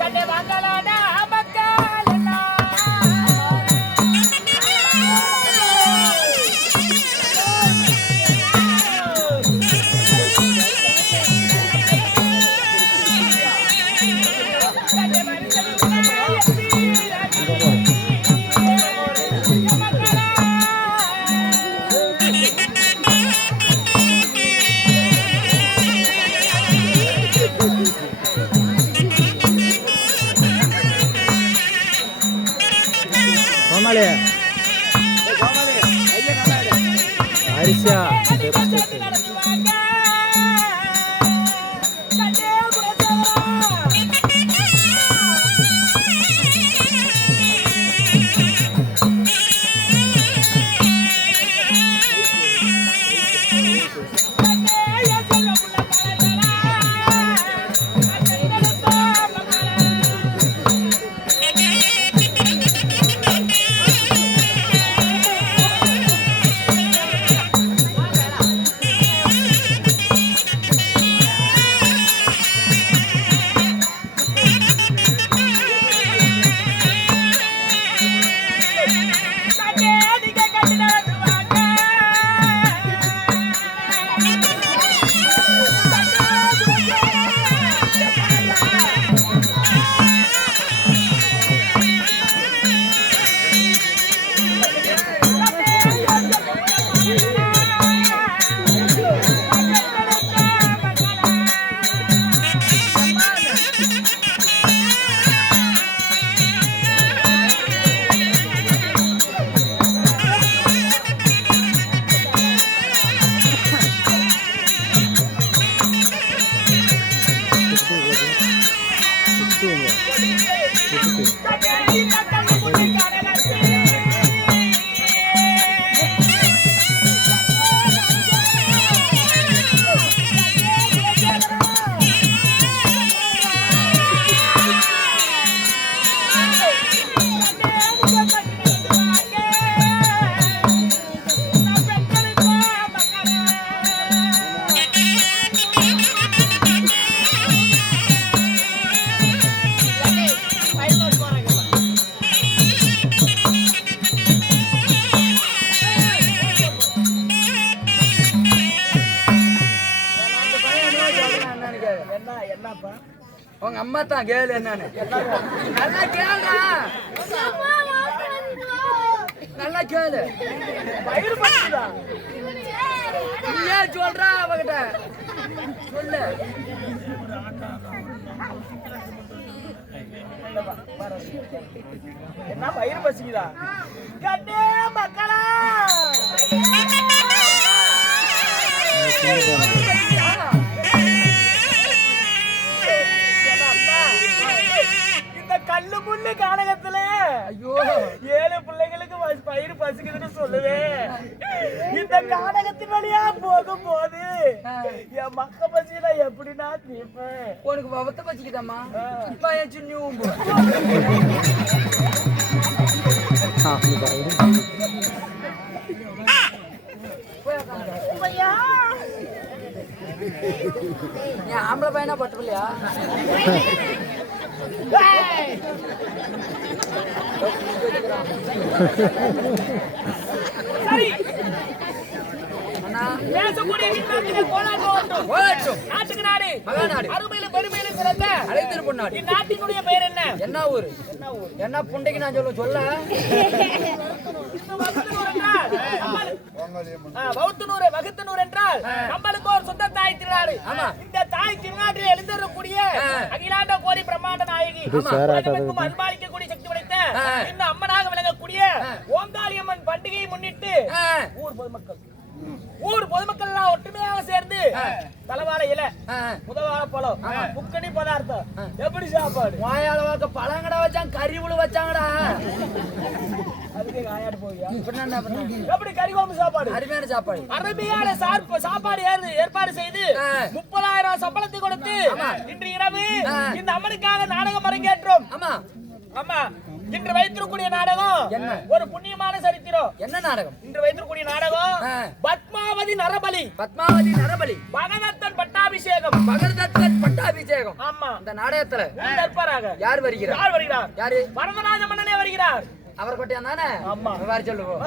கண்ணே வாங்கலாடா மக்கள் எல்லாம் Arisya உங்க அம்மா தான் கேளு என்னன்னு நல்லா கேளுடா நல்லா கேளு பயிர் பண்ணுதா நீயே சொல்றா அவகிட்ட சொல்லு என்ன பயிர் பசிக்குதா கண்ணே மக்களா இந்த கல்லு முள்ளு கானகத்துல ஐயோ 7 பிள்ளைங்களுக்கு பயிர் பசிக்குதுன்னு சொல்லுவேன். இந்த கானகத்தின் வழியா போகும்போது என் மக்க பசி நான் எப்படின்னா தீர்ப்பேன். உனக்கு பவத்தை பச்சிக்கிட்டம்மா பையன் சின்ன ஊம்பு நீ ஆம்பளை பையனா பட்டு பிள்ளையா நாட்டுக்கு நாடு அருமையிலும் பெருமையிலும் சிறந்த அழைத்திரு பொன்னாடு. இந்நாட்டினுடைய பெயர் என்ன? என்ன ஊரு என்ன புண்டைக்கு நான் சொல்ல வகுத்தனூர் என்றால் நம்மளுக்கு ஒரு சொந்த தாய் திருநாடு. இந்த தாய் திருநாட்டில் எழுந்தக்கூடிய அகிலாண்ட கோடி பிரம்மாண்ட நாயகி அன்பாளிக்கக்கூடிய சக்தி படைத்த இந்த அம்மனாக விளங்கக்கூடிய ஓங்காளியம்மன் பண்டிகையை முன்னிட்டு ஊர் பொதுமக்கள் எல்லாம் ஒற்றுமையாக சேர்ந்து தலைவாழை இலை முதவாழ பழம் முக்கணி பதார்த்தம் எப்படி சாப்பாடு வாயால வாக்க பழங்கடா வச்சாங்க கறிவுளு வச்சாங்கடா அதுக்கு காயாடு போவியா என்ன எப்படி கறி குழம்பு சாப்பாடு அருமையான சாப்பாடு அருமையான சாப்பாடு ஏற்பாடு செய்து 30,000 சம்பளத்தை கொடுத்து இன்று இரவு இந்த அம்மனுக்காக நாடகம் அரங்கேற்றோம். ஆமா ஆமா இன்று வைத்திருக்கூடிய நாடகம் என்ன? ஒரு புண்ணியமான சரித்திரம். என்ன நாடகம்? இன்று வைத்திருக்கூடிய நாடகம் பத்மாவதி நரபலி. பத்மாவதி நரபலி. பகதத்தன் பட்டாபிஷேகம். பகதத்தன் பட்டாபிஷேகம். ஆமா. இந்த நாடகத்துல நற்பராக யார் வருகிறார்? யார் வருகிறார்? யாரு? வரதராஜ மன்னனே வருகிறார். அவர் கொட்டியான் தானே? ஆமா. சொல்லுவோம்.